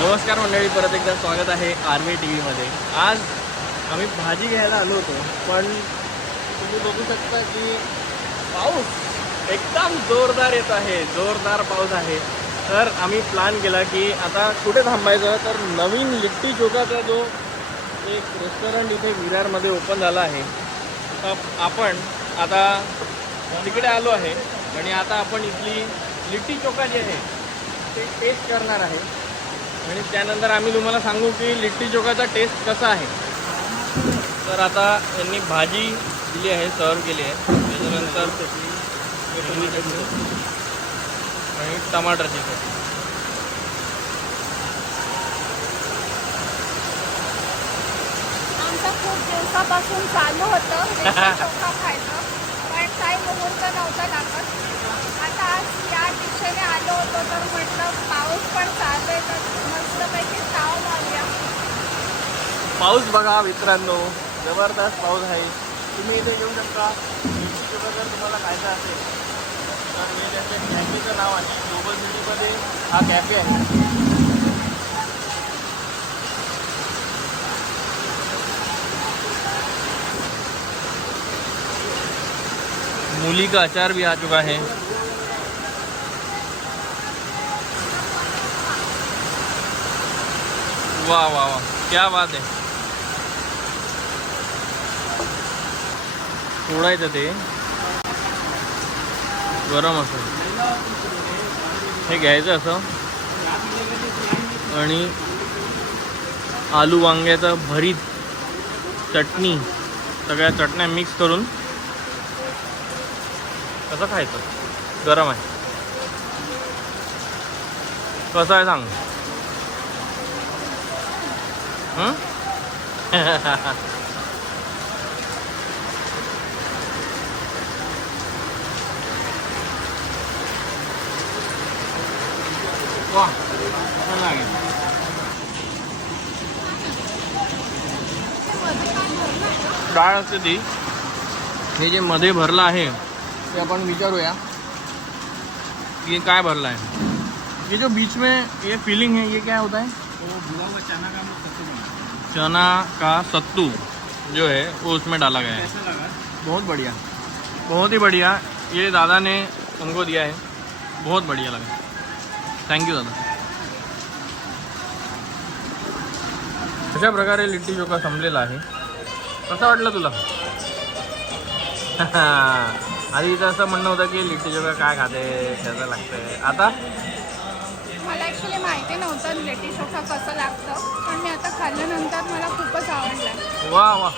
नमस्कार मंडळी, परत एकदा स्वागत आहे आर्मी टी व्हीमध्ये. आज आम्ही भाजी घ्यायला आलो होतो, पण तुम्ही बघू शकता की पाऊस एकदम जोरदार येत आहे, जोरदार पाऊस आहे. तर आम्ही प्लॅन केला की आता कुठे थांबायचं, तर नवीन लिट्टी चोखाचा जो एक रेस्टॉरंट इथे विरारमध्ये ओपन झाला आहे, तर आपण आता तिकडे आलो आहे आणि आता आपण इथली लिट्टी चोखा जी आहे ते टेस्ट करणार आहे आणि त्यानंतर आम्ही तुम्हाला सांगू की लिट्टी चोखाचा टेस्ट कसा आहे. तर आता यांनी भाजी दिली आहे, सर्व केली आहे, त्याच्यानंतर चटणी आणि टमाटरची चटणी. आमचं खूप दिवसापासून चालू होतं लिट्टी चोखा खायचं, पण काही मुहूर्त नव्हता लागत. आता आज या दिशेने आलो होतो तर म्हटलं पाऊस पण चालू आहे तर मस्तपैकी ताव मारूया. पाऊस बघा मित्रांनो, जबरदस्त पाऊस आहे. तुम्ही इथे येऊ शकता. लिट्टी चोखा जर तुम्हाला खायचा असेल तर हे त्यांच्या कॅफेचं नाव आहे. ग्लोबल सिटीमध्ये हा कॅफे आहे. मूली का अचार भी आ चुका है. वाह वाह वाह, क्या बात है. फोडायचं ते गरम असं हे घ्यायचं असं आणि आलू वांग्याचं भरीत, चटणी, सगळ्या चटण्या मिक्स करून कसं खायचं. गरम आहे. कसं आहे सांग. वा, छान लागेल. डाळ असते ती. हे जे मध्ये भरलं आहे ते आपण विचारूया कि ये काय भरला है. ये जो बीच में ये फीलिंग है ये क्या होता है. तो भुना हुआ चना का हम लोग सत्तू बनाते चना का सत्तू जो है वो उसमें डाला गया हैं. है. कैसा लगा? बहुत बढ़िया, बहुत ही बढ़िया. ये दादा ने उनको दिया है, बहुत बढ़िया लगा. थँक्यू दादा. अशा प्रकारे लिट्टी चोखा संपलेला आहे. कसं वाटलं तुला. आधी इथं असं म्हणणं होतं की लिट्टी चोखा काय खाते, कसं लागतंय. आता मला ॲक्च्युली माहिती नव्हतं लिट्टी चोखा कसं लागतं, पण मी आता खाल्ल्यानंतर मला खूपच आवडलं. वा वा.